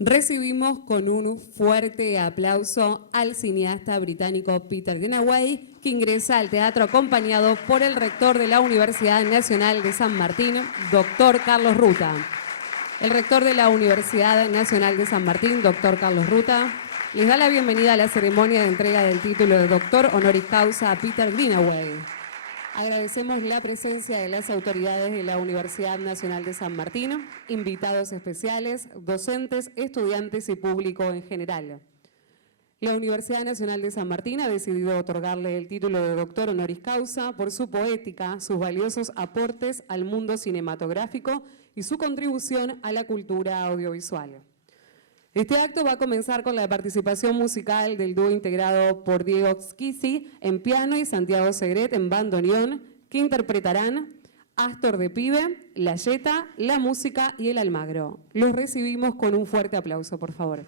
Recibimos con un fuerte aplauso al cineasta británico Peter Greenaway, que ingresa al teatro acompañado por el rector de la Universidad Nacional de San Martín, doctor Carlos Ruta. El rector de la Universidad Nacional de San Martín, doctor Carlos Ruta, les da la bienvenida a la ceremonia de entrega del título de doctor honoris causa a Peter Greenaway. Agradecemos la presencia de las autoridades de la Universidad Nacional de San Martín, invitados especiales, docentes, estudiantes y público en general. La Universidad Nacional de San Martín ha decidido otorgarle el título de doctor honoris causa por su poética, sus valiosos aportes al mundo cinematográfico y su contribución a la cultura audiovisual. Este acto va a comenzar con la participación musical del dúo integrado por Diego Schisi en piano y Santiago Segret en bandoneón, que interpretarán Astor de Pibe, La Yeta, La Música y El Almagro. Los recibimos con un fuerte aplauso, por favor.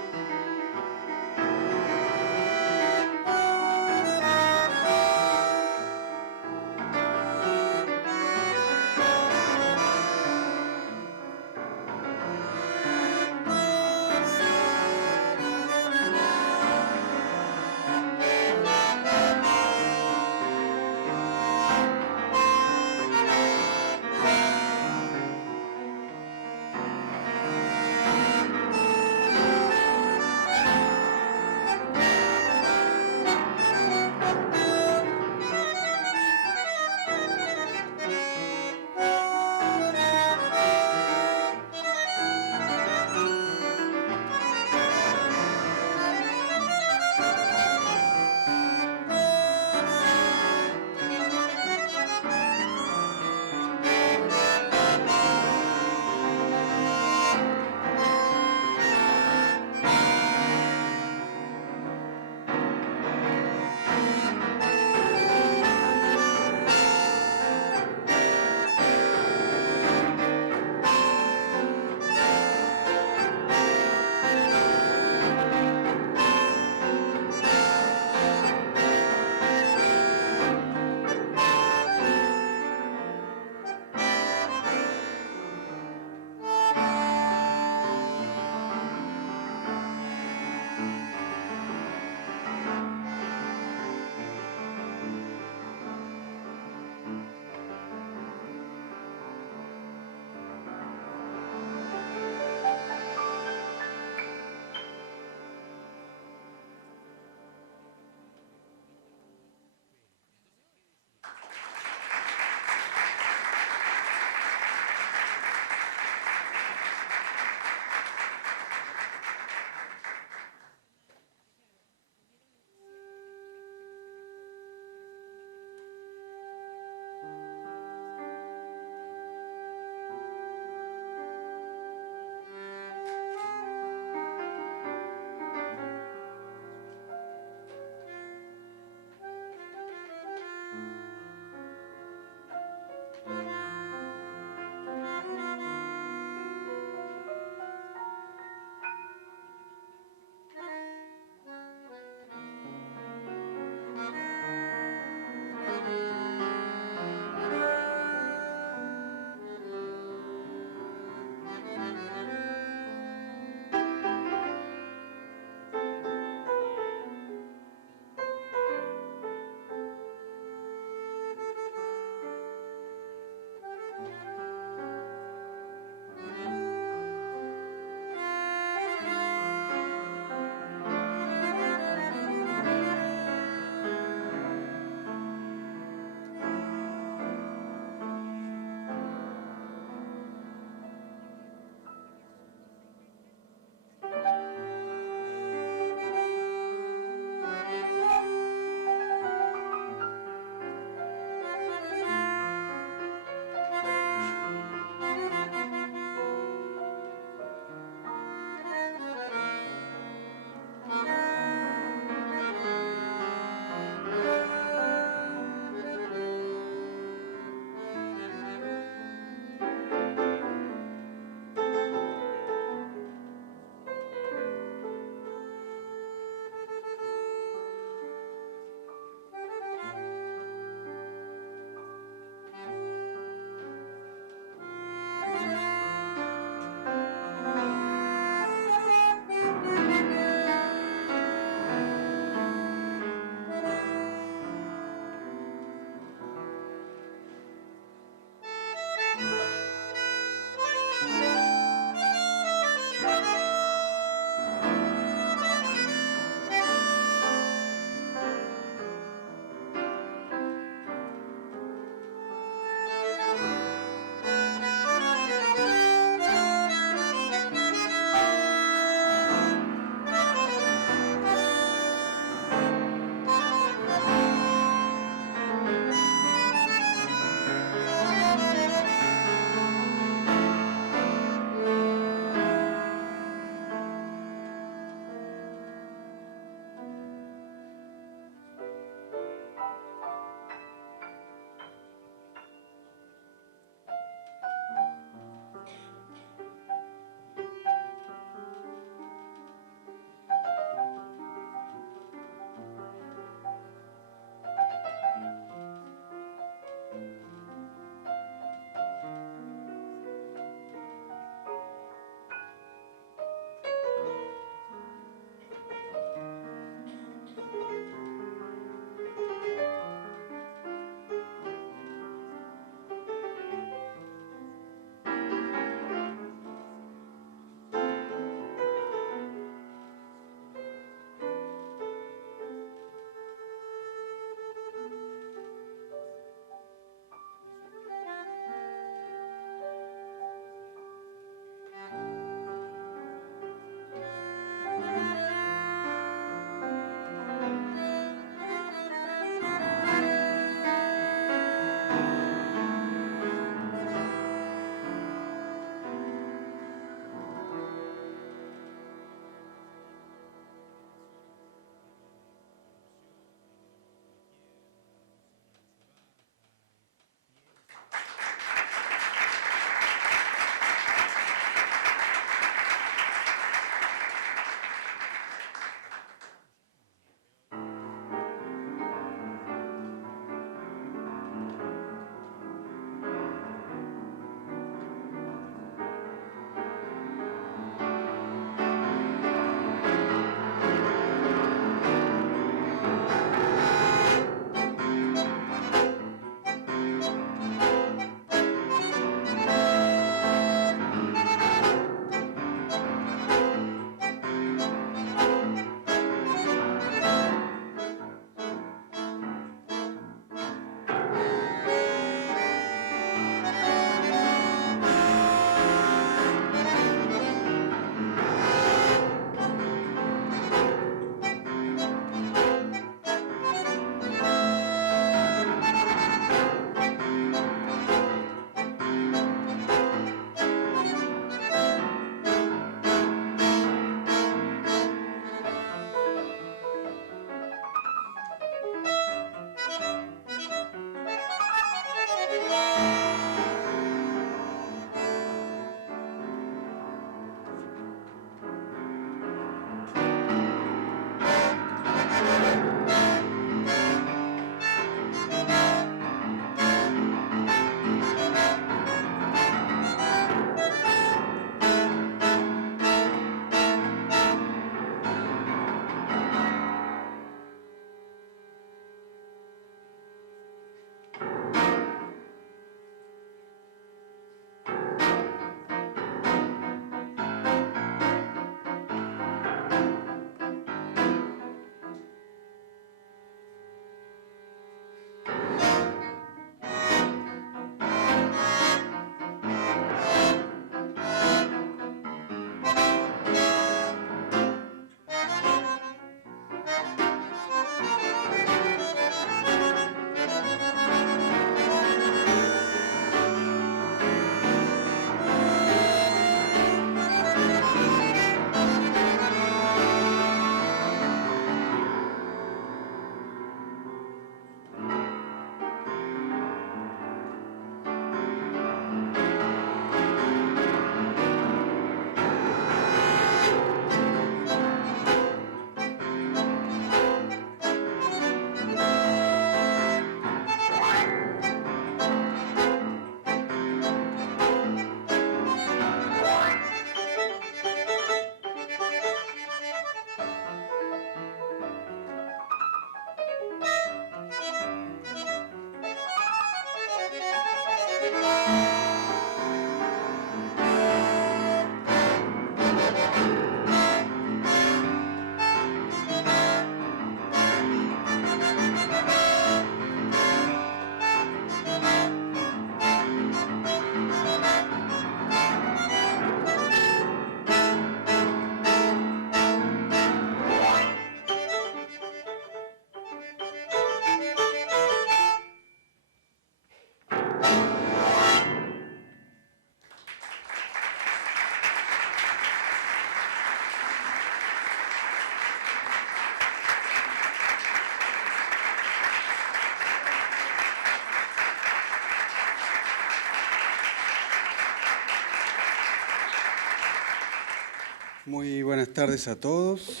Muy buenas tardes a todos.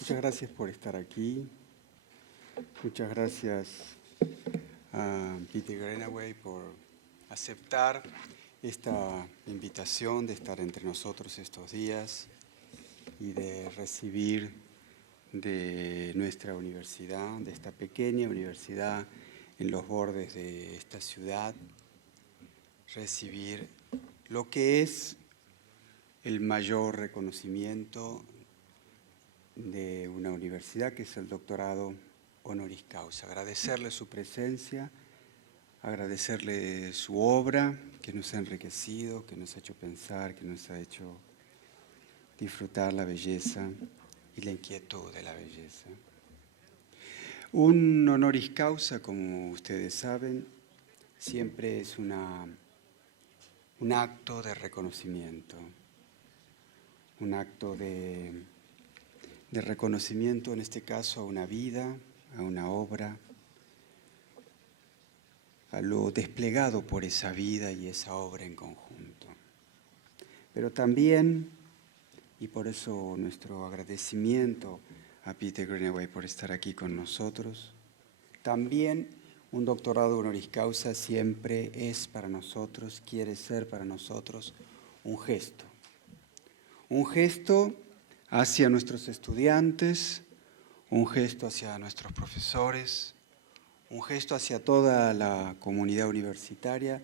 Muchas gracias por estar aquí. Muchas gracias a Peter Greenaway por aceptar esta invitación de estar entre nosotros estos días y de recibir de nuestra universidad, de esta pequeña universidad en los bordes de esta ciudad, recibir lo que es el mayor reconocimiento de una universidad, que es el doctorado honoris causa. Agradecerle su presencia, agradecerle su obra, que nos ha enriquecido, que nos ha hecho pensar, que nos ha hecho disfrutar la belleza y la inquietud de la belleza. Un honoris causa, como ustedes saben, siempre es un acto de reconocimiento. Un acto de reconocimiento, en este caso, a una vida, a una obra, a lo desplegado por esa vida y esa obra en conjunto. Pero también, y por eso nuestro agradecimiento a Peter Greenaway por estar aquí con nosotros, también un doctorado honoris causa siempre es para nosotros, quiere ser para nosotros un gesto. Un gesto hacia nuestros estudiantes, un gesto hacia nuestros profesores, un gesto hacia toda la comunidad universitaria,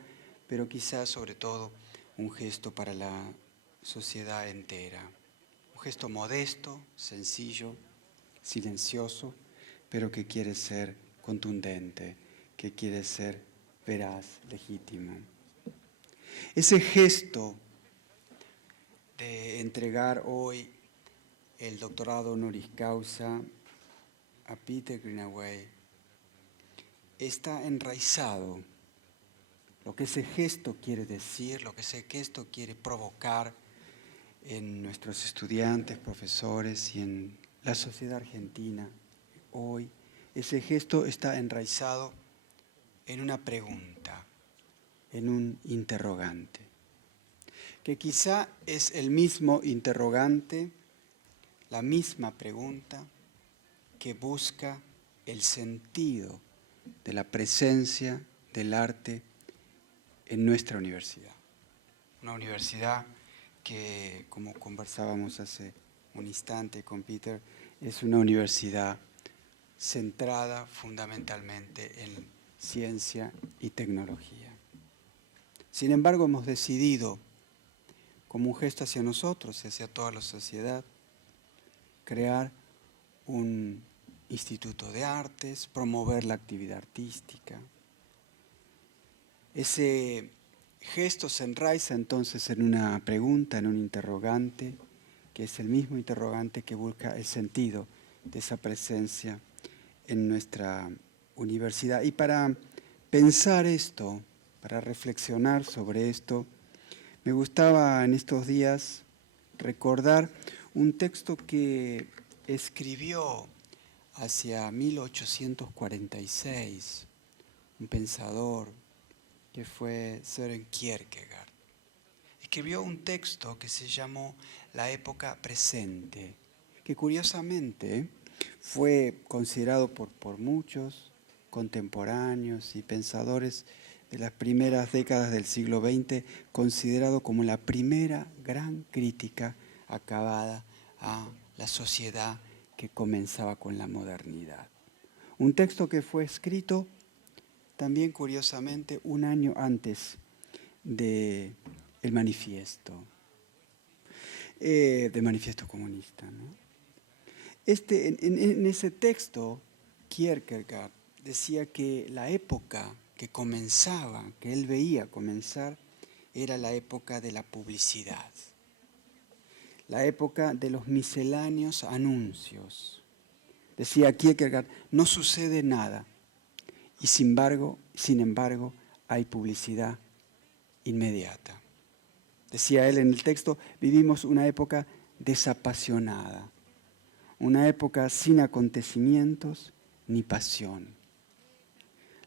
pero quizás sobre todo un gesto para la sociedad entera. Un gesto modesto, sencillo, silencioso, pero que quiere ser contundente, que quiere ser veraz, legítimo. Ese gesto de entregar hoy el doctorado honoris causa a Peter Greenaway está enraizado. Lo que ese gesto quiere decir, lo que ese gesto quiere provocar en nuestros estudiantes, profesores y en la sociedad argentina hoy, ese gesto está enraizado en una pregunta, en un interrogante, que quizá es el mismo interrogante, la misma pregunta que busca el sentido de la presencia del arte en nuestra universidad. Una universidad que, como conversábamos hace un instante con Peter, es una universidad centrada fundamentalmente en ciencia y tecnología. Sin embargo, hemos decidido, como un gesto hacia nosotros y hacia toda la sociedad, crear un instituto de artes, promover la actividad artística. Ese gesto se enraiza entonces en una pregunta, en un interrogante, que es el mismo interrogante que busca el sentido de esa presencia en nuestra universidad. Y para pensar esto, para reflexionar sobre esto, me gustaba en estos días recordar un texto que escribió hacia 1846 un pensador que fue Søren Kierkegaard. Escribió un texto que se llamó La época presente, que curiosamente fue considerado por muchos contemporáneos y pensadores de las primeras décadas del siglo XX, considerado como la primera gran crítica acabada a la sociedad que comenzaba con la modernidad. Un texto que fue escrito también curiosamente un año antes del manifiesto, del manifiesto comunista, ¿no? En ese texto, Kierkegaard decía que la época que comenzaba, que él veía comenzar, era la época de la publicidad, la época de los misceláneos anuncios. Decía Kierkegaard, no sucede nada y sin embargo, hay publicidad inmediata. Decía él en el texto, vivimos una época desapasionada, una época sin acontecimientos ni pasión.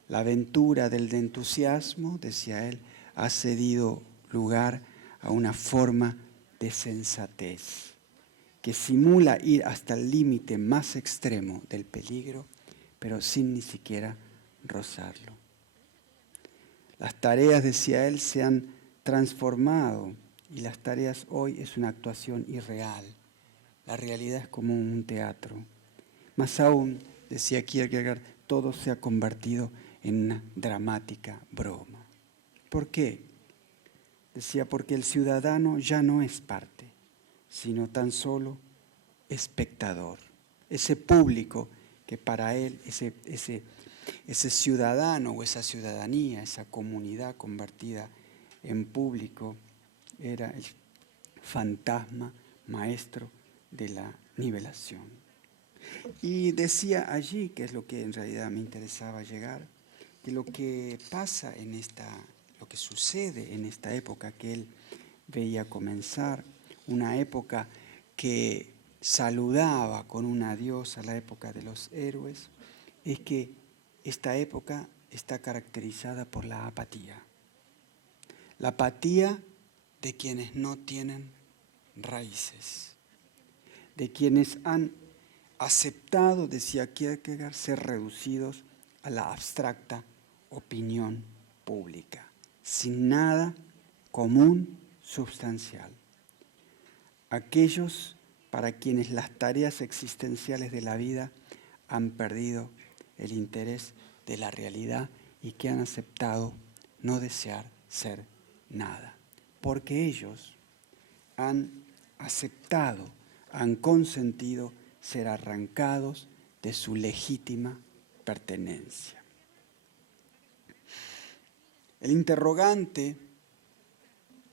La aventura del entusiasmo, decía él, ha cedido lugar a una forma de sensatez que simula ir hasta el límite más extremo del peligro, pero sin ni siquiera rozarlo. Las tareas, decía él, se han transformado y las tareas hoy es una actuación irreal. La realidad es como un teatro. Más aún, decía Kierkegaard, todo se ha convertido en una dramática broma. ¿Por qué? Decía, porque el ciudadano ya no es parte, sino tan solo espectador. Ese público que para él, ese ciudadano o esa ciudadanía, esa comunidad convertida en público, era el fantasma maestro de la nivelación. Y decía allí, que es lo que en realidad me interesaba llegar, que lo que pasa lo que sucede en esta época que él veía comenzar, una época que saludaba con un adiós a la época de los héroes, es que esta época está caracterizada por la apatía. La apatía de quienes no tienen raíces, de quienes han aceptado, decía Kierkegaard, ser reducidos a la abstracta opinión pública, sin nada común sustancial. Aquellos para quienes las tareas existenciales de la vida han perdido el interés de la realidad y que han aceptado no desear ser nada, porque ellos han aceptado, han consentido ser arrancados de su legítima pertenencia. El interrogante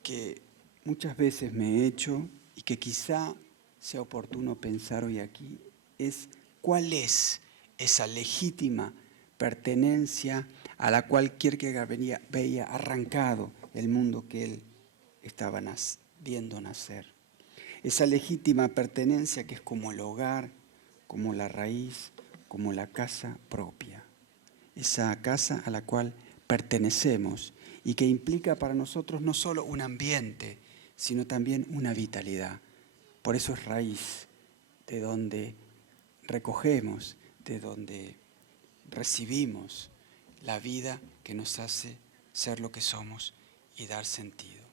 que muchas veces me he hecho y que quizá sea oportuno pensar hoy aquí es ¿cuál es esa legítima pertenencia a la cual Kierkegaard veía arrancado el mundo que él estaba viendo nacer? Esa legítima pertenencia que es como el hogar, como la raíz, como la casa propia. Esa casa a la cual pertenecemos y que implica para nosotros no solo un ambiente, sino también una vitalidad. Por eso es raíz, de donde recogemos, de donde recibimos la vida que nos hace ser lo que somos y dar sentido.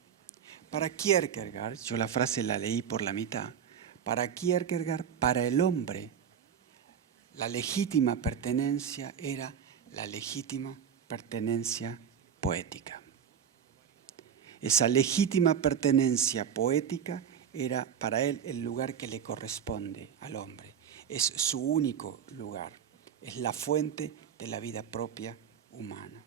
Para Kierkegaard, yo la frase la leí por la mitad, para Kierkegaard, para el hombre, la legítima pertenencia era la legítima pertenencia poética. Esa legítima pertenencia poética era para él el lugar que le corresponde al hombre. Es su único lugar, es la fuente de la vida propia humana.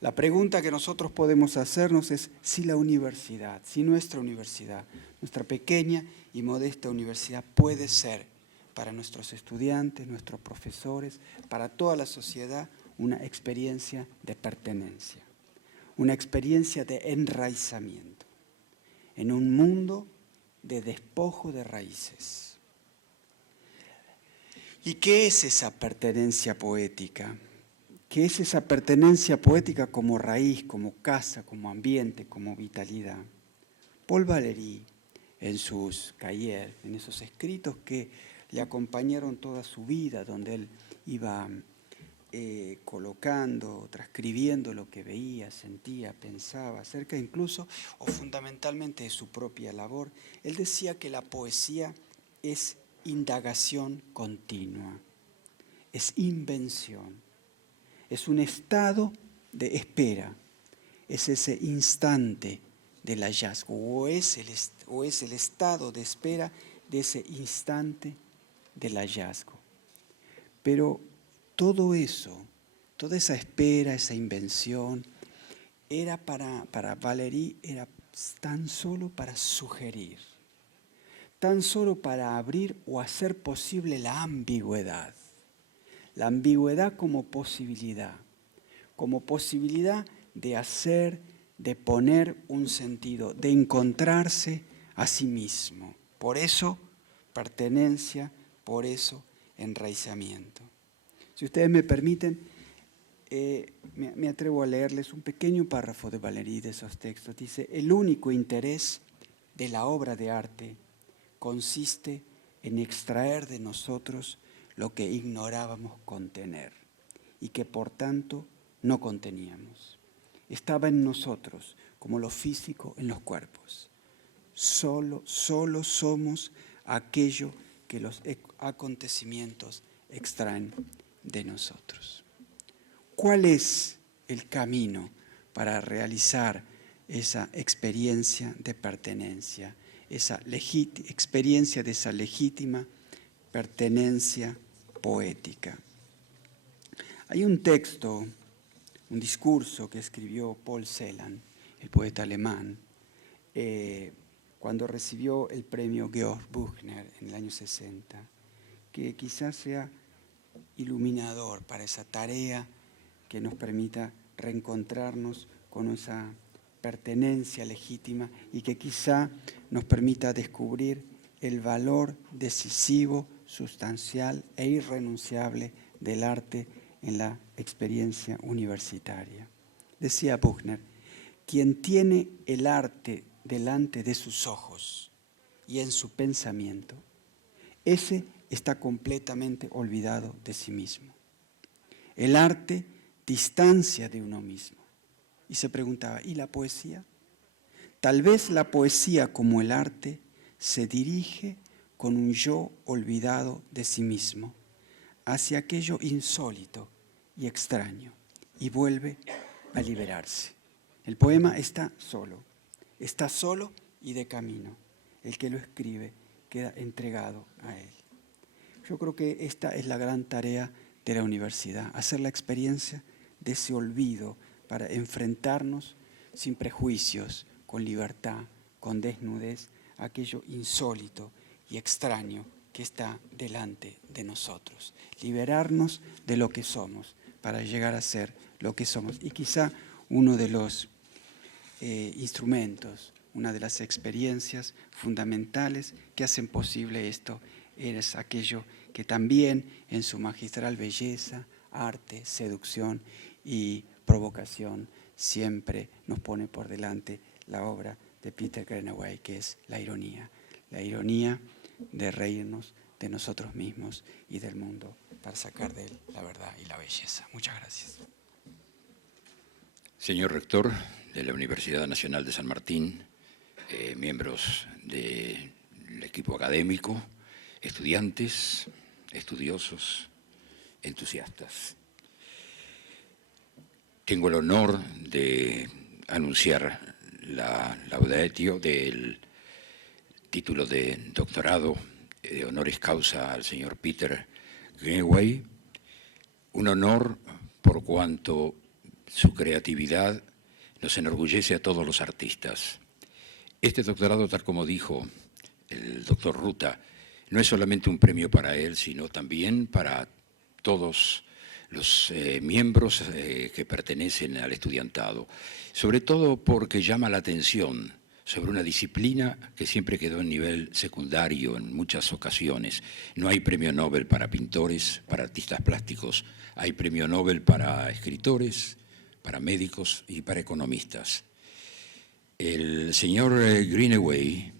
La pregunta que nosotros podemos hacernos es si la universidad, si nuestra universidad, nuestra pequeña y modesta universidad puede ser para nuestros estudiantes, nuestros profesores, para toda la sociedad, una experiencia de pertenencia, una experiencia de enraizamiento en un mundo de despojo de raíces. ¿Y qué es esa pertenencia poética? ¿Qué es esa pertenencia poética como raíz, como casa, como ambiente, como vitalidad? Paul Valéry, en sus cahiers, en esos escritos que le acompañaron toda su vida, donde él iba colocando, transcribiendo lo que veía, sentía, pensaba, acerca incluso o fundamentalmente de su propia labor, él decía que la poesía es indagación continua, es invención. Es un estado de espera, es ese instante del hallazgo, o es el estado de espera de ese instante del hallazgo. Pero todo eso, toda esa espera, esa invención, era para Valéry, era tan solo para sugerir, tan solo para abrir o hacer posible la ambigüedad como posibilidad de hacer, de poner un sentido, de encontrarse a sí mismo. Por eso, pertenencia, por eso, enraizamiento. Si ustedes me permiten, me atrevo a leerles un pequeño párrafo de Valéry de esos textos. Dice: el único interés de la obra de arte consiste en extraer de nosotros lo que ignorábamos contener y que por tanto no conteníamos. Estaba en nosotros como lo físico en los cuerpos. Solo somos aquello que los acontecimientos extraen de nosotros. ¿Cuál es el camino para realizar esa experiencia de pertenencia, esa experiencia de esa legítima pertenencia poética? Hay un texto, un discurso que escribió Paul Celan, el poeta alemán, cuando recibió el premio Georg Büchner en el año 60, que quizás sea iluminador para esa tarea que nos permita reencontrarnos con esa pertenencia legítima y que quizá nos permita descubrir el valor decisivo, sustancial e irrenunciable del arte en la experiencia universitaria. Decía Büchner: quien tiene el arte delante de sus ojos y en su pensamiento, ese está completamente olvidado de sí mismo. El arte distancia de uno mismo. Y se preguntaba: ¿y la poesía? Tal vez la poesía, como el arte, se dirige con un yo olvidado de sí mismo hacia aquello insólito y extraño y vuelve a liberarse. El poema está solo y de camino. El que lo escribe queda entregado a él. Yo creo que esta es la gran tarea de la universidad, hacer la experiencia de ese olvido para enfrentarnos sin prejuicios, con libertad, con desnudez, a aquello insólito y extraño que está delante de nosotros. Liberarnos de lo que somos para llegar a ser lo que somos. Y quizá uno de los instrumentos, una de las experiencias fundamentales que hacen posible esto es aquello que también en su magistral belleza, arte, seducción y provocación siempre nos pone por delante la obra de Peter Greenaway, que es la ironía de reírnos de nosotros mismos y del mundo para sacar de él la verdad y la belleza. Muchas gracias. Señor rector de la Universidad Nacional de San Martín, miembros del equipo académico, estudiantes, estudiosos, entusiastas. Tengo el honor de anunciar la laudatio del título de doctorado de honoris causa al señor Peter Greenaway, un honor por cuanto su creatividad nos enorgullece a todos los artistas. Este doctorado, tal como dijo el doctor Ruta, no es solamente un premio para él, sino también para todos los miembros que pertenecen al estudiantado, sobre todo porque llama la atención sobre una disciplina que siempre quedó en nivel secundario en muchas ocasiones. No hay premio Nobel para pintores, para artistas plásticos, hay premio Nobel para escritores, para médicos y para economistas. El señor Greenaway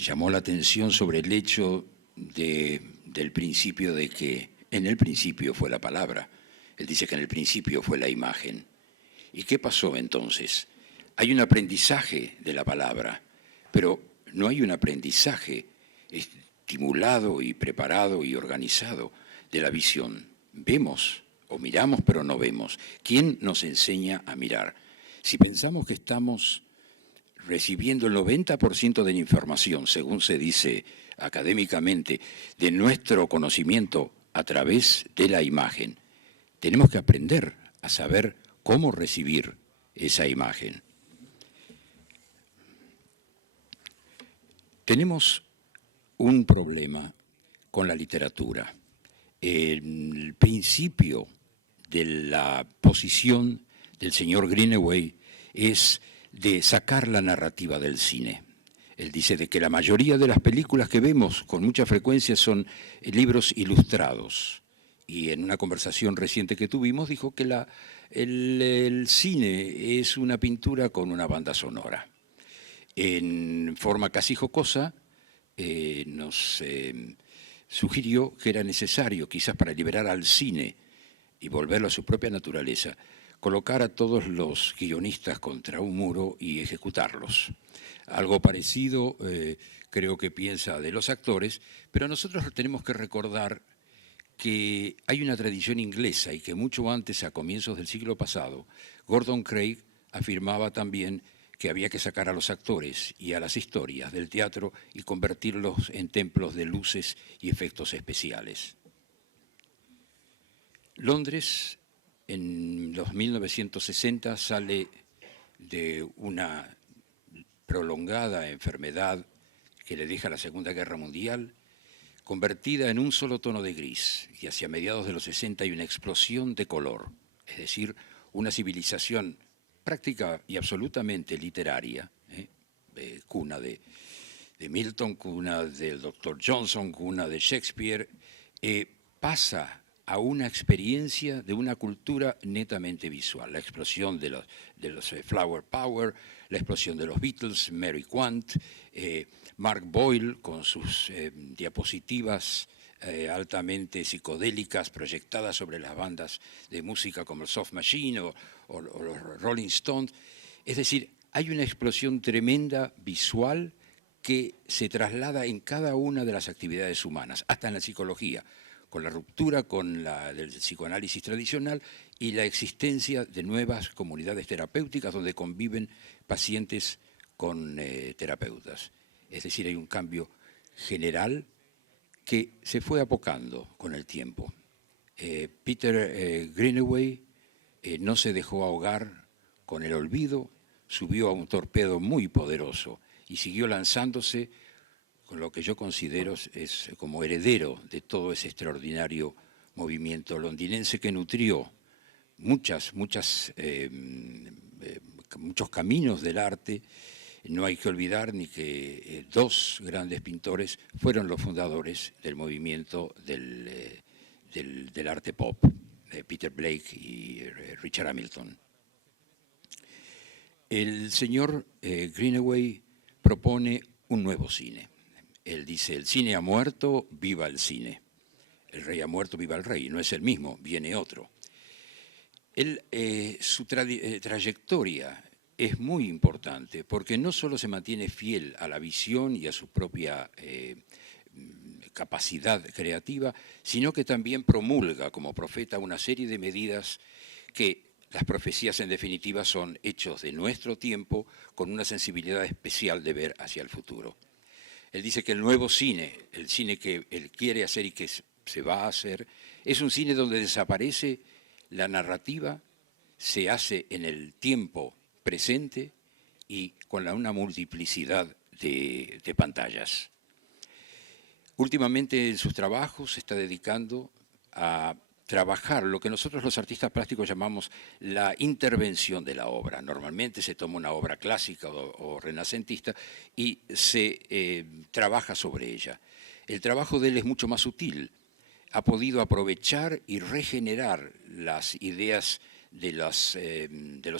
llamó la atención sobre el hecho del principio de que en el principio fue la palabra. Él dice que en el principio fue la imagen. ¿Y qué pasó entonces? Hay un aprendizaje de la palabra, pero no hay un aprendizaje estimulado y preparado y organizado de la visión. Vemos o miramos pero no vemos. ¿Quién nos enseña a mirar? Si pensamos que estamos recibiendo el 90% de la información, según se dice académicamente, de nuestro conocimiento a través de la imagen, tenemos que aprender a saber cómo recibir esa imagen. Tenemos un problema con la literatura. El principio de la posición del señor Greenaway es de sacar la narrativa del cine. Él dice de que la mayoría de las películas que vemos con mucha frecuencia son libros ilustrados. Y en una conversación reciente que tuvimos dijo que el cine es una pintura con una banda sonora. En forma casi jocosa nos sugirió que era necesario, quizás para liberar al cine y volverlo a su propia naturaleza, colocar a todos los guionistas contra un muro y ejecutarlos. Algo parecido creo que piensa de los actores, pero nosotros tenemos que recordar que hay una tradición inglesa y que mucho antes, a comienzos del siglo pasado, Gordon Craig afirmaba también que había que sacar a los actores y a las historias del teatro y convertirlos en templos de luces y efectos especiales. Londres, en los 1960, sale de una prolongada enfermedad que le deja la Segunda Guerra Mundial, convertida en un solo tono de gris, y hacia mediados de los 60 hay una explosión de color, es decir, una civilización práctica y absolutamente literaria, cuna de Milton, cuna del Dr. Johnson, cuna de Shakespeare, pasa a una experiencia de una cultura netamente visual. La explosión de los Flower Power, la explosión de los Beatles, Mary Quant, Mark Boyle con sus diapositivas altamente psicodélicas proyectadas sobre las bandas de música como el Soft Machine o los Rolling Stones. Es decir, hay una explosión tremenda visual que se traslada en cada una de las actividades humanas, hasta en la psicología, con la ruptura del psicoanálisis tradicional y la existencia de nuevas comunidades terapéuticas donde conviven pacientes con terapeutas. Es decir, hay un cambio general que se fue apocando con el tiempo. Peter Greenaway no se dejó ahogar con el olvido, subió a un torpedo muy poderoso y siguió lanzándose con lo que yo considero es como heredero de todo ese extraordinario movimiento londinense que nutrió muchos caminos del arte. No hay que olvidar ni que dos grandes pintores fueron los fundadores del movimiento del arte pop, Peter Blake y Richard Hamilton. El señor Greenaway propone un nuevo cine. Él dice, el cine ha muerto, viva el cine. El rey ha muerto, viva el rey. No es el mismo, viene otro. Su trayectoria es muy importante porque no solo se mantiene fiel a la visión y a su propia capacidad creativa, sino que también promulga como profeta una serie de medidas que las profecías en definitiva son hechos de nuestro tiempo con una sensibilidad especial de ver hacia el futuro. Él dice que el nuevo cine, el cine que él quiere hacer y que se va a hacer, es un cine donde desaparece la narrativa, se hace en el tiempo presente y con una multiplicidad de pantallas. Últimamente en sus trabajos se está dedicando a trabajar lo que nosotros los artistas plásticos llamamos la intervención de la obra. Normalmente se toma una obra clásica o renacentista y se trabaja sobre ella. El trabajo de él es mucho más sutil. Ha podido aprovechar y regenerar las ideas de los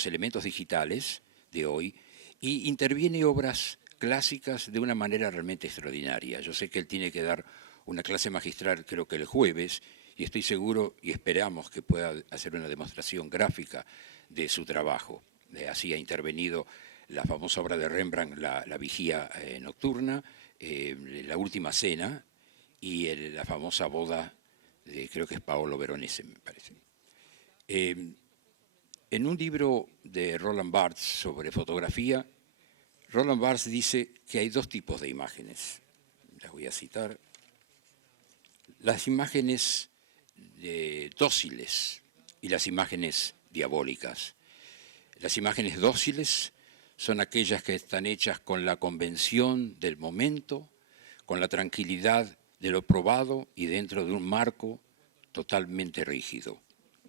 elementos digitales de hoy y interviene obras clásicas de una manera realmente extraordinaria. Yo sé que él tiene que dar una clase magistral, creo que el jueves, y estoy seguro y esperamos que pueda hacer una demostración gráfica de su trabajo. Así ha intervenido la famosa obra de Rembrandt, la Vigía Nocturna, la Última Cena y la famosa boda de, creo que es Paolo Veronese, me parece. En un libro de Roland Barthes sobre fotografía, Roland Barthes dice que hay dos tipos de imágenes. Las voy a citar. Las imágenes dóciles y las imágenes diabólicas. Las imágenes dóciles son aquellas que están hechas con la convención del momento, con la tranquilidad de lo probado y dentro de un marco totalmente rígido.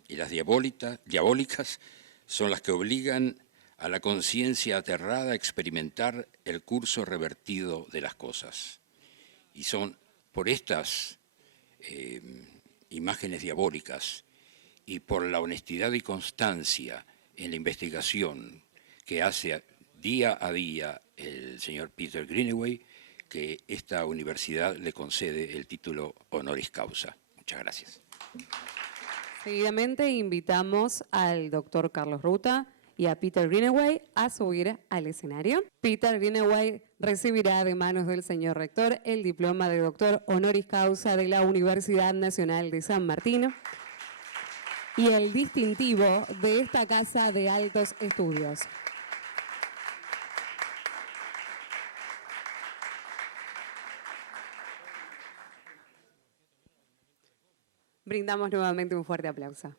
Y las diabólicas son las que obligan a la conciencia aterrada a experimentar el curso revertido de las cosas. Y son por estas imágenes diabólicas y por la honestidad y constancia en la investigación que hace día a día el señor Peter Greenaway, que esta universidad le concede el título honoris causa. Muchas gracias. Seguidamente invitamos al doctor Carlos Ruta y a Peter Greenaway a subir al escenario. Peter Greenaway recibirá de manos del señor rector el diploma de doctor honoris causa de la Universidad Nacional de San Martín y el distintivo de esta Casa de Altos Estudios. Brindamos nuevamente un fuerte aplauso.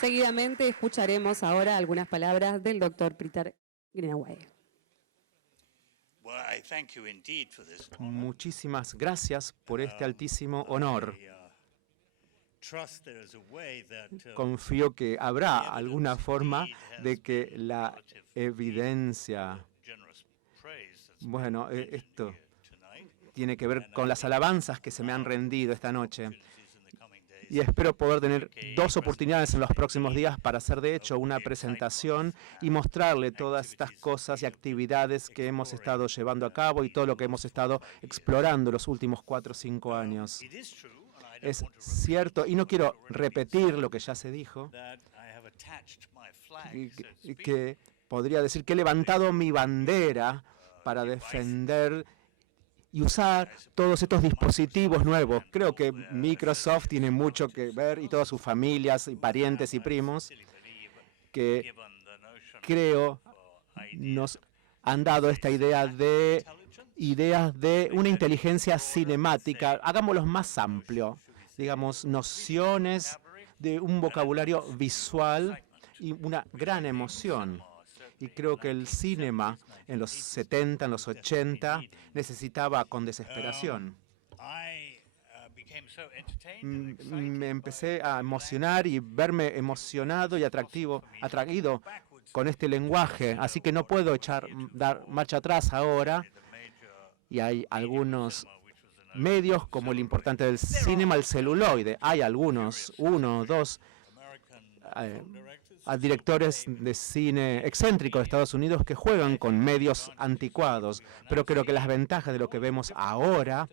Seguidamente escucharemos ahora algunas palabras del doctor Peter Greenaway. Muchísimas gracias por este altísimo honor. Confío que habrá alguna forma de que la evidencia, bueno, esto tiene que ver con las alabanzas que se me han rendido esta noche. Y espero poder tener 2 oportunidades en los próximos días para hacer, de hecho, una presentación y mostrarle todas estas cosas y actividades que hemos estado llevando a cabo y todo lo que hemos estado explorando los últimos 4 o 5 años. Es cierto, y no quiero repetir lo que ya se dijo, y que podría decir que he levantado mi bandera para defender y usar todos estos dispositivos nuevos. Creo que Microsoft tiene mucho que ver y todas sus familias y parientes y primos que creo nos han dado esta idea de ideas de una inteligencia cinemática. Hagámoslo más amplio, digamos, nociones de un vocabulario visual y una gran emoción. Y creo que el cinema en los 70, en los 80, necesitaba con desesperación. Me empecé a emocionar y verme emocionado y atraído con este lenguaje. Así que no puedo dar marcha atrás ahora. Y hay algunos medios, como el importante del cinema, el celuloide. Hay algunos, 1 o 2, a directores de cine excéntricos de Estados Unidos que juegan con medios anticuados, pero creo que las ventajas de lo que vemos ahora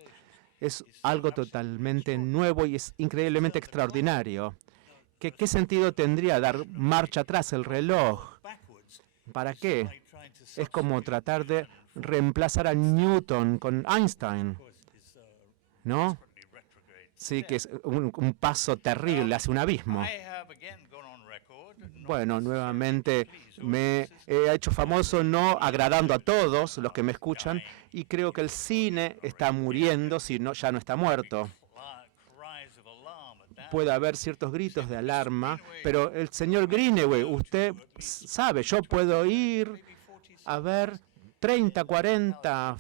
es algo totalmente nuevo y es increíblemente extraordinario. ¿Qué sentido tendría dar marcha atrás el reloj? ¿Para qué? Es como tratar de reemplazar a Newton con Einstein, ¿no? Sí, que es un paso terrible hacia un abismo. Bueno, nuevamente me he hecho famoso no agradando a todos los que me escuchan y creo que el cine está muriendo, si no, ya no está muerto. Puede haber ciertos gritos de alarma, pero el señor Greenaway, usted sabe, yo puedo ir a ver 30, 40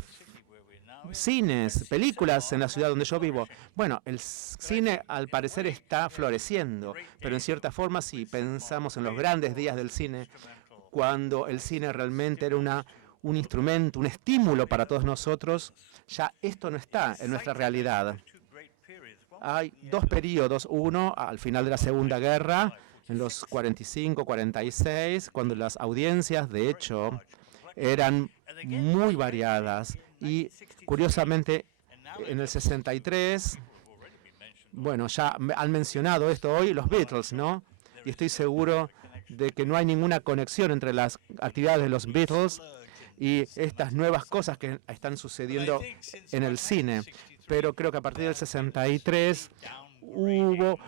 cines, películas en la ciudad donde yo vivo. Bueno, el cine al parecer está floreciendo, pero en cierta forma si pensamos en los grandes días del cine, cuando el cine realmente era un instrumento, un estímulo para todos nosotros, ya esto no está en nuestra realidad. Hay 2 períodos, uno al final de la Segunda Guerra, en los 45, 46, cuando las audiencias, de hecho, eran muy variadas. Y curiosamente, en el 63, bueno, ya han mencionado esto hoy, los Beatles, ¿no? Y estoy seguro de que no hay ninguna conexión entre las actividades de los Beatles y estas nuevas cosas que están sucediendo en el cine. Pero creo que a partir del 63 hubo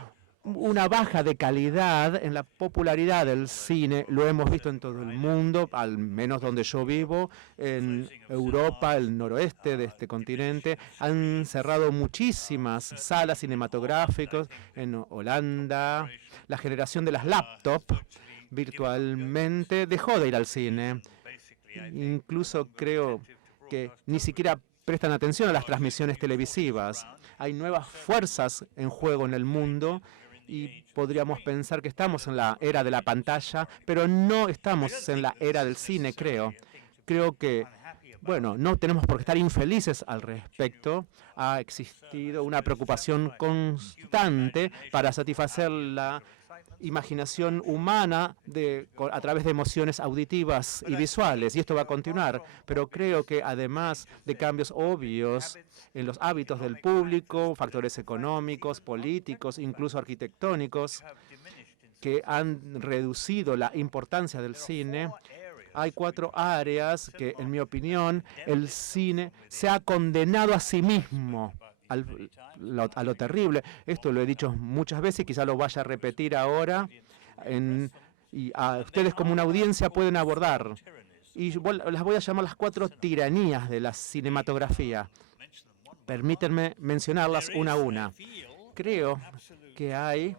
una baja de calidad en la popularidad del cine. Lo hemos visto en todo el mundo, al menos donde yo vivo, en Europa, el noroeste de este continente. Han cerrado muchísimas salas cinematográficas en Holanda. La generación de las laptops virtualmente dejó de ir al cine. Incluso creo que ni siquiera prestan atención a las transmisiones televisivas. Hay nuevas fuerzas en juego en el mundo y podríamos pensar que estamos en la era de la pantalla, pero no estamos en la era del cine, creo. Creo que, bueno, no tenemos por qué estar infelices al respecto. Ha existido una preocupación constante para satisfacer la imaginación humana a través de emociones auditivas y visuales, y esto va a continuar. Pero creo que además de cambios obvios en los hábitos del público, factores económicos, políticos, incluso arquitectónicos, que han reducido la importancia del cine, hay 4 áreas que, en mi opinión, el cine se ha condenado a sí mismo a lo terrible. Esto lo he dicho muchas veces, quizá lo vaya a repetir ahora, y a ustedes como una audiencia pueden abordar. Y las voy a llamar las 4 tiranías de la cinematografía. Permítanme mencionarlas una a una. Creo que hay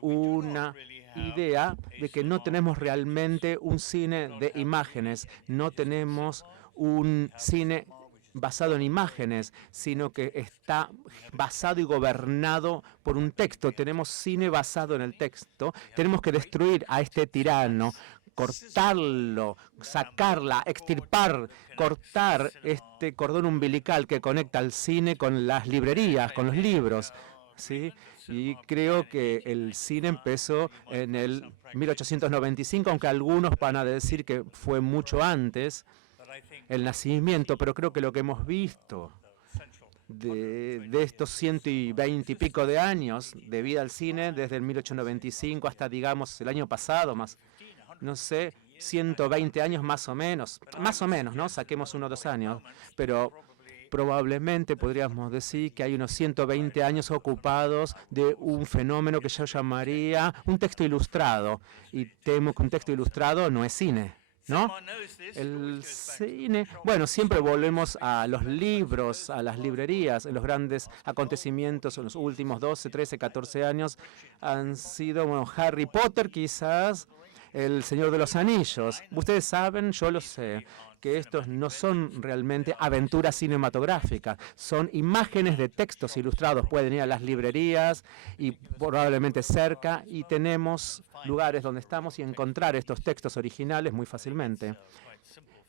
una idea de que no tenemos realmente un cine de imágenes, no tenemos un cine basado en imágenes, sino que está basado y gobernado por un texto. Tenemos cine basado en el texto. Tenemos que destruir a este tirano, cortarlo, sacarla, extirpar, cortar este cordón umbilical que conecta al cine con las librerías, con los libros, ¿sí? Y creo que el cine empezó en el 1895, aunque algunos van a decir que fue mucho antes el nacimiento, pero creo que lo que hemos visto de estos 120 y pico de años de vida al cine, desde el 1895 hasta, digamos, el año pasado, más, no sé, 120 años más o menos, ¿no? Saquemos 1 o 2 años, pero probablemente podríamos decir que hay unos 120 años ocupados de un fenómeno que yo llamaría un texto ilustrado, y temo que un texto ilustrado no es cine, ¿no? El cine, bueno, siempre volvemos a los libros, a las librerías. Los grandes acontecimientos en los últimos 12, 13, 14 años han sido, bueno, Harry Potter quizás, El Señor de los Anillos. Ustedes saben, yo lo sé, que estos no son realmente aventuras cinematográficas, son imágenes de textos ilustrados. Pueden ir a las librerías y probablemente cerca, y tenemos lugares donde estamos y encontrar estos textos originales muy fácilmente.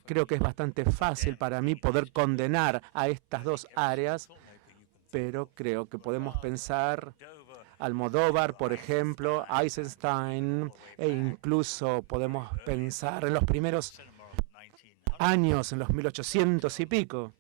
Creo que es bastante fácil para mí poder condenar a estas 2 áreas, pero creo que podemos pensar Almodóvar, por ejemplo, Eisenstein, e incluso podemos pensar en los primeros años, en los 1800 y pico.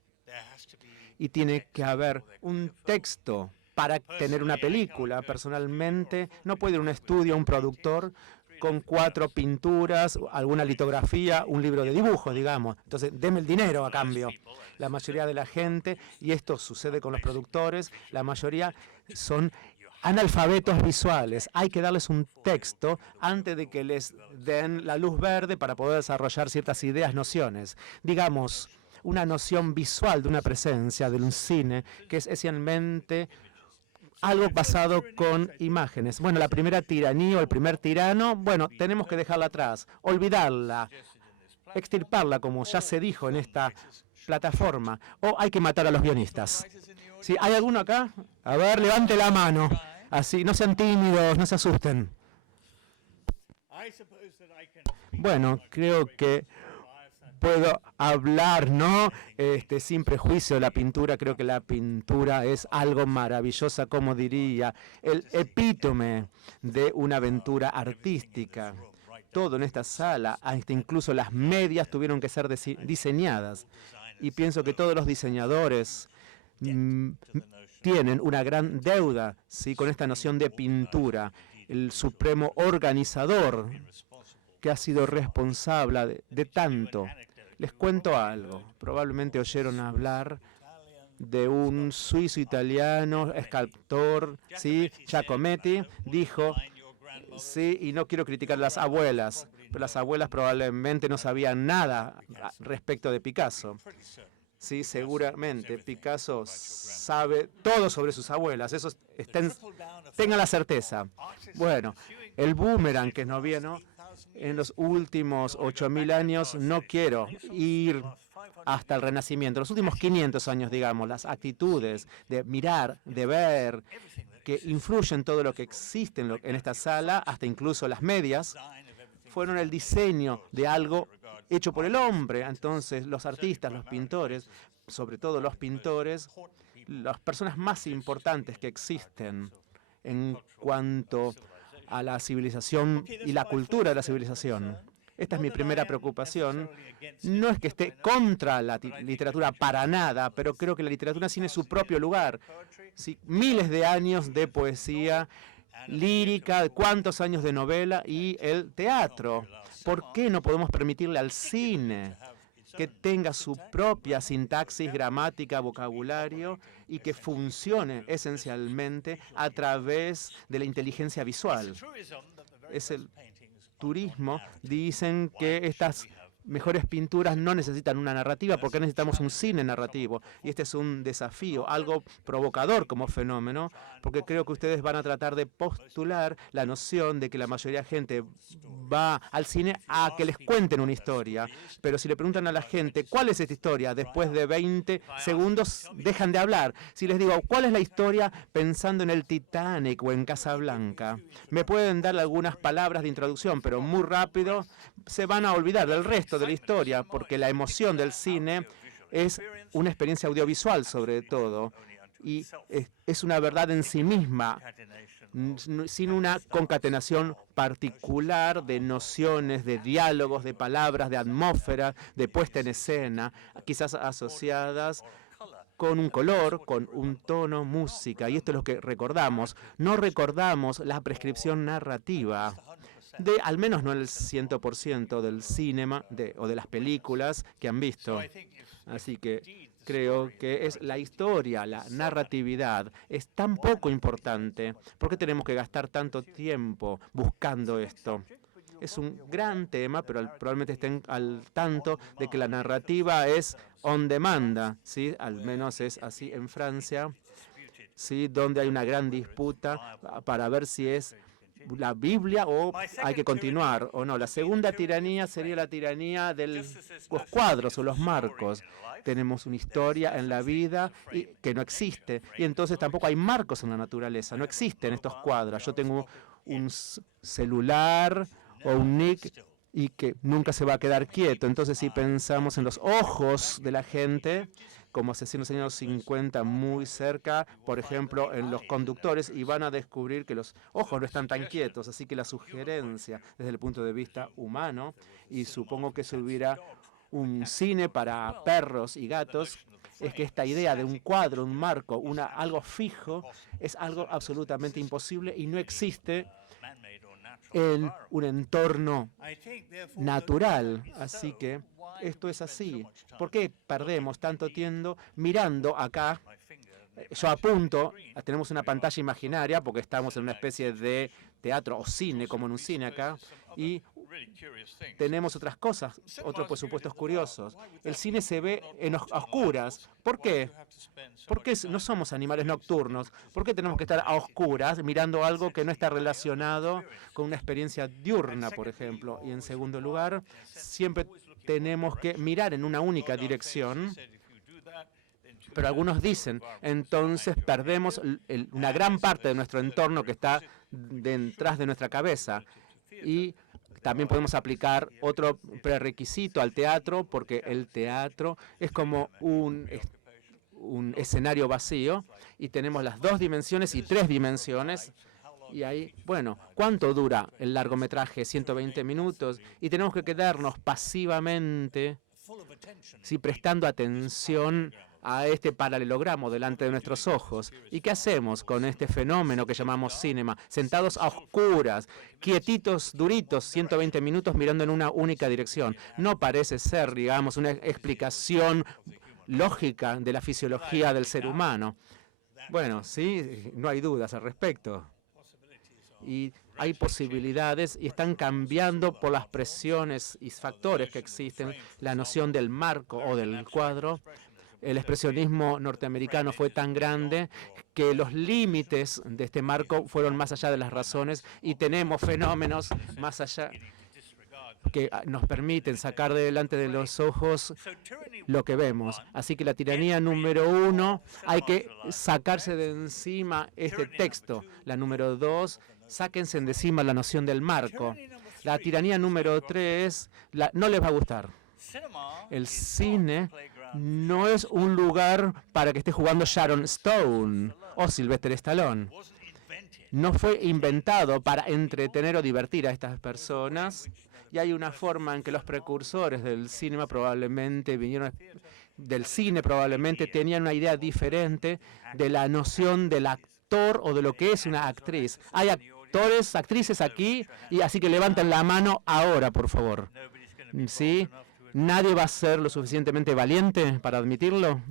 Y tiene que haber un texto para tener una película. Personalmente, no puede ir a un estudio, un productor, con 4 pinturas, alguna litografía, un libro de dibujo, digamos. Entonces, deme el dinero a cambio. La mayoría de la gente, y esto sucede con los productores, la mayoría son analfabetos visuales. Hay que darles un texto antes de que les den la luz verde para poder desarrollar ciertas ideas, nociones. Digamos, una noción visual de una presencia, de un cine, que es esencialmente algo basado con imágenes. Bueno, la primera tiranía o el primer tirano, bueno, tenemos que dejarla atrás, olvidarla, extirparla, como ya se dijo en esta plataforma, o hay que matar a los guionistas. ¿Sí? ¿Hay alguno acá? A ver, levante la mano. Así, no sean tímidos, no se asusten. Bueno, creo que puedo hablar, ¿no? Sin prejuicio de la pintura. Creo que la pintura es algo maravillosa, como diría, el epítome de una aventura artística. Todo en esta sala, hasta incluso las medias, tuvieron que ser diseñadas. Y pienso que todos los diseñadores tienen una gran deuda, ¿sí?, con esta noción de pintura. El supremo organizador que ha sido responsable de tanto. Les cuento algo. Probablemente oyeron hablar de un suizo italiano, escultor, ¿sí? Giacometti, dijo, sí, y no quiero criticar a las abuelas, pero las abuelas probablemente no sabían nada respecto de Picasso. Sí, seguramente Picasso sabe todo sobre sus abuelas, eso tengan la certeza. Bueno, el boomerang que no vino en los últimos 8.000 años, no quiero ir hasta el Renacimiento, los últimos 500 años, digamos, las actitudes de mirar, de ver, que influyen todo lo que existe en esta sala, hasta incluso las medias, fueron el diseño de algo hecho por el hombre. Entonces, los artistas, los pintores, sobre todo los pintores, las personas más importantes que existen en cuanto a la civilización y la cultura de la civilización. Esta es mi primera preocupación. No es que esté contra la literatura para nada, pero creo que la literatura tiene su propio lugar. Sí, miles de años de poesía lírica, cuántos años de novela y el teatro. ¿Por qué no podemos permitirle al cine que tenga su propia sintaxis, gramática, vocabulario y que funcione esencialmente a través de la inteligencia visual? Es el turismo. Dicen que estas mejores pinturas no necesitan una narrativa porque necesitamos un cine narrativo. Y este es un desafío, algo provocador como fenómeno, porque creo que ustedes van a tratar de postular la noción de que la mayoría de gente va al cine a que les cuenten una historia. Pero si le preguntan a la gente, ¿cuál es esta historia? Después de 20 segundos dejan de hablar. Si les digo, ¿cuál es la historia pensando en el Titanic o en Casablanca? Me pueden dar algunas palabras de introducción, pero muy rápido se van a olvidar del resto de la historia, porque la emoción del cine es una experiencia audiovisual sobre todo, y es una verdad en sí misma, sin una concatenación particular de nociones, de diálogos, de palabras, de atmósfera, de puesta en escena, quizás asociadas con un color, con un tono, música, y esto es lo que recordamos. No recordamos la prescripción narrativa al menos no el 100% del cinema o de las películas que han visto. Así que creo que es la historia, la narratividad, es tan poco importante. ¿Por qué tenemos que gastar tanto tiempo buscando esto? Es un gran tema, pero probablemente estén al tanto de que la narrativa es on demand, ¿sí? Al menos es así en Francia, ¿sí? Donde hay una gran disputa para ver si es la Biblia o hay que continuar o no. La segunda tiranía sería la tiranía de los cuadros o los marcos. Tenemos una historia en la vida que no existe y entonces tampoco hay marcos en la naturaleza. No existen estos cuadros. Yo tengo un celular o un nick y que nunca se va a quedar quieto. Entonces, si pensamos en los ojos de la gente, como se hacía en los años 50 muy cerca, por ejemplo, en los conductores, y van a descubrir que los ojos no están tan quietos. Así que la sugerencia desde el punto de vista humano, y supongo que se hubiera un cine para perros y gatos, es que esta idea de un cuadro, un marco, algo fijo, es algo absolutamente imposible y no existe en un entorno natural. Así que esto es así. ¿Por qué perdemos tanto tiempo mirando acá? Yo apunto, tenemos una pantalla imaginaria porque estamos en una especie de teatro o cine, como en un cine acá, y tenemos otras cosas, otros presupuestos curiosos. El cine se ve a oscuras. ¿Por qué? Porque no somos animales nocturnos. ¿Por qué tenemos que estar a oscuras mirando algo que no está relacionado con una experiencia diurna, por ejemplo? Y en segundo lugar, siempre tenemos que mirar en una única dirección. Pero algunos dicen, entonces perdemos una gran parte de nuestro entorno que está detrás de nuestra cabeza. Y también podemos aplicar otro prerequisito al teatro, porque el teatro es como un escenario vacío y tenemos las 2 dimensiones y 3 dimensiones. Y ahí, bueno, ¿cuánto dura el largometraje? 120 minutos. Y tenemos que quedarnos pasivamente, sí, prestando atención a este paralelogramo delante de nuestros ojos. ¿Y qué hacemos con este fenómeno que llamamos cinema? Sentados a oscuras, quietitos, duritos, 120 minutos mirando en una única dirección. No parece ser, digamos, una explicación lógica de la fisiología del ser humano. Bueno, sí, no hay dudas al respecto. Y hay posibilidades y están cambiando por las presiones y factores que existen. La noción del marco o del cuadro. El expresionismo norteamericano fue tan grande que los límites de este marco fueron más allá de las razones y tenemos fenómenos más allá que nos permiten sacar de delante de los ojos lo que vemos. Así que la tiranía número 1, hay que sacarse de encima este texto. La número 2, sáquense de encima la noción del marco. La tiranía número 3, no les va a gustar. El cine no es un lugar para que esté jugando Sharon Stone o Sylvester Stallone. No fue inventado para entretener o divertir a estas personas. Y hay una forma en que los precursores del cine probablemente tenían una idea diferente de la noción del actor o de lo que es una actriz. Hay actores, actrices aquí, y así que levanten la mano ahora, por favor. ¿Sí? ¿Nadie va a ser lo suficientemente valiente para admitirlo?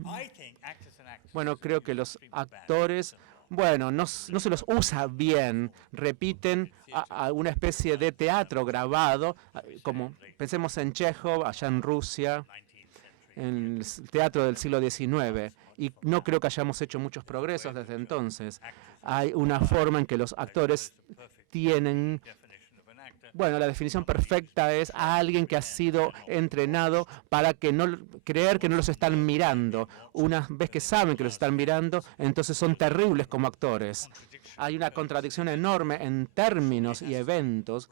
Bueno, creo que los actores, bueno, no se los usa bien, repiten a una especie de teatro grabado, como pensemos en Chekhov, allá en Rusia, en el teatro del siglo XIX, y no creo que hayamos hecho muchos progresos desde entonces. Hay una forma en que los actores tienen... Bueno, la definición perfecta es a alguien que ha sido entrenado para creer que no los están mirando. Una vez que saben que los están mirando, entonces son terribles como actores. Hay una contradicción enorme en términos y eventos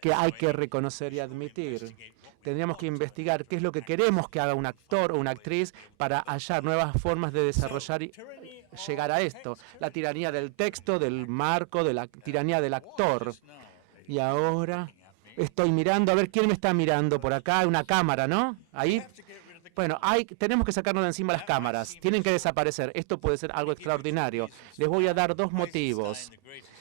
que hay que reconocer y admitir. Tendríamos que investigar qué es lo que queremos que haga un actor o una actriz para hallar nuevas formas de desarrollar y llegar a esto. La tiranía del texto, del marco, de la tiranía del actor. Y ahora estoy mirando, a ver quién me está mirando por acá, una cámara, ¿no? Ahí. Bueno, tenemos que sacarnos de encima las cámaras, tienen que desaparecer. Esto puede ser algo extraordinario. Les voy a dar 2 motivos.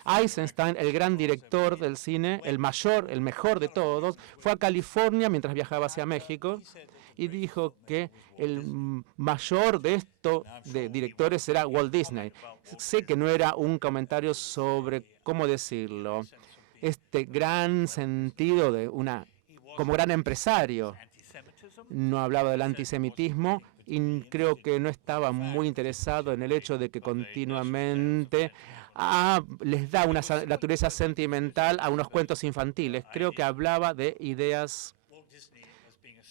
Eisenstein, el gran director del cine, el mejor de todos, fue a California mientras viajaba hacia México y dijo que el mayor de directores será Walt Disney. Sé que no era un comentario sobre cómo decirlo. Este gran sentido como gran empresario. No hablaba del antisemitismo y creo que no estaba muy interesado en el hecho de que continuamente les da una naturaleza sentimental a unos cuentos infantiles. Creo que hablaba de ideas,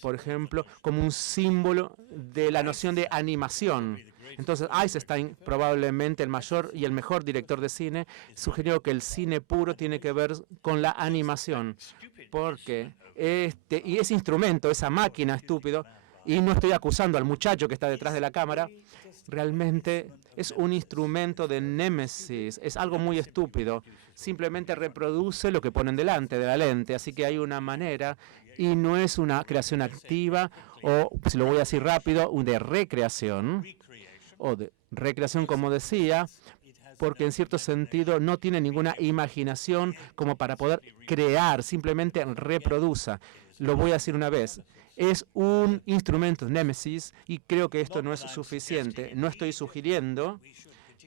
por ejemplo, como un símbolo de la noción de animación. Entonces, Eisenstein, probablemente el mayor y el mejor director de cine, sugirió que el cine puro tiene que ver con la animación, porque y ese instrumento, esa máquina estúpido, y no estoy acusando al muchacho que está detrás de la cámara, realmente es un instrumento de némesis, es algo muy estúpido, simplemente reproduce lo que ponen delante de la lente, así que hay una manera, y no es una creación activa, o, si lo voy a decir rápido, de recreación, como decía, porque en cierto sentido no tiene ninguna imaginación como para poder crear, simplemente reproduce. Lo voy a decir una vez, es un instrumento némesis y creo que esto no es suficiente. No estoy sugiriendo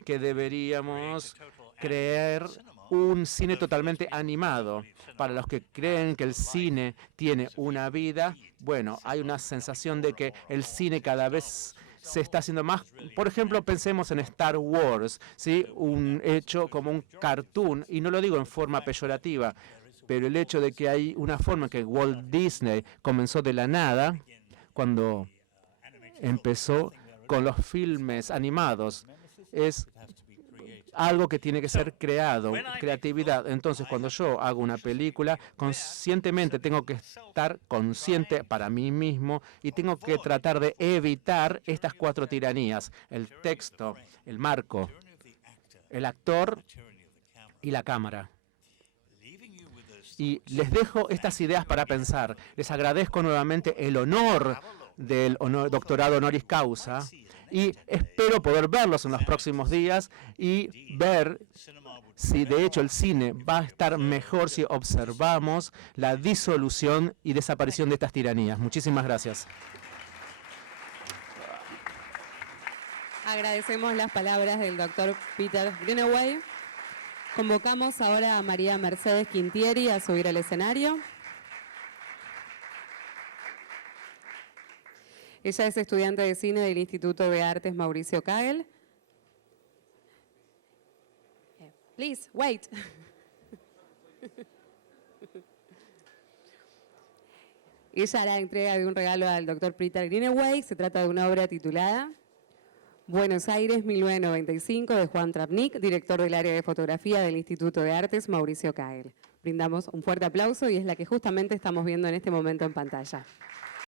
que deberíamos crear un cine totalmente animado. Para los que creen que el cine tiene una vida, bueno, hay una sensación de que el cine cada vez se está haciendo más. Por ejemplo, pensemos en Star Wars, ¿sí? Un hecho como un cartoon, y no lo digo en forma peyorativa, pero el hecho de que hay una forma que Walt Disney comenzó de la nada, cuando empezó con los filmes animados, es algo que tiene que ser creado, creatividad. Entonces, cuando yo hago una película, conscientemente tengo que estar consciente para mí mismo y tengo que tratar de evitar estas 4 tiranías: el texto, el marco, el actor y la cámara. Y les dejo estas ideas para pensar. Les agradezco nuevamente el honor del doctorado honoris causa. y espero poder verlos en los próximos días y ver si de hecho el cine va a estar mejor si observamos la disolución y desaparición de estas tiranías. Muchísimas gracias. Agradecemos las palabras del doctor Peter Greenaway. Convocamos ahora a María Mercedes Quintieri a subir al escenario. Ella es estudiante de cine del Instituto de Artes Mauricio Kagel. Please, wait. Ella hará entrega de un regalo al doctor Peter Greenaway. Se trata de una obra titulada Buenos Aires, 1995, de Juan Travnik, director del área de fotografía del Instituto de Artes Mauricio Kagel. Brindamos un fuerte aplauso y es la que justamente estamos viendo en este momento en pantalla.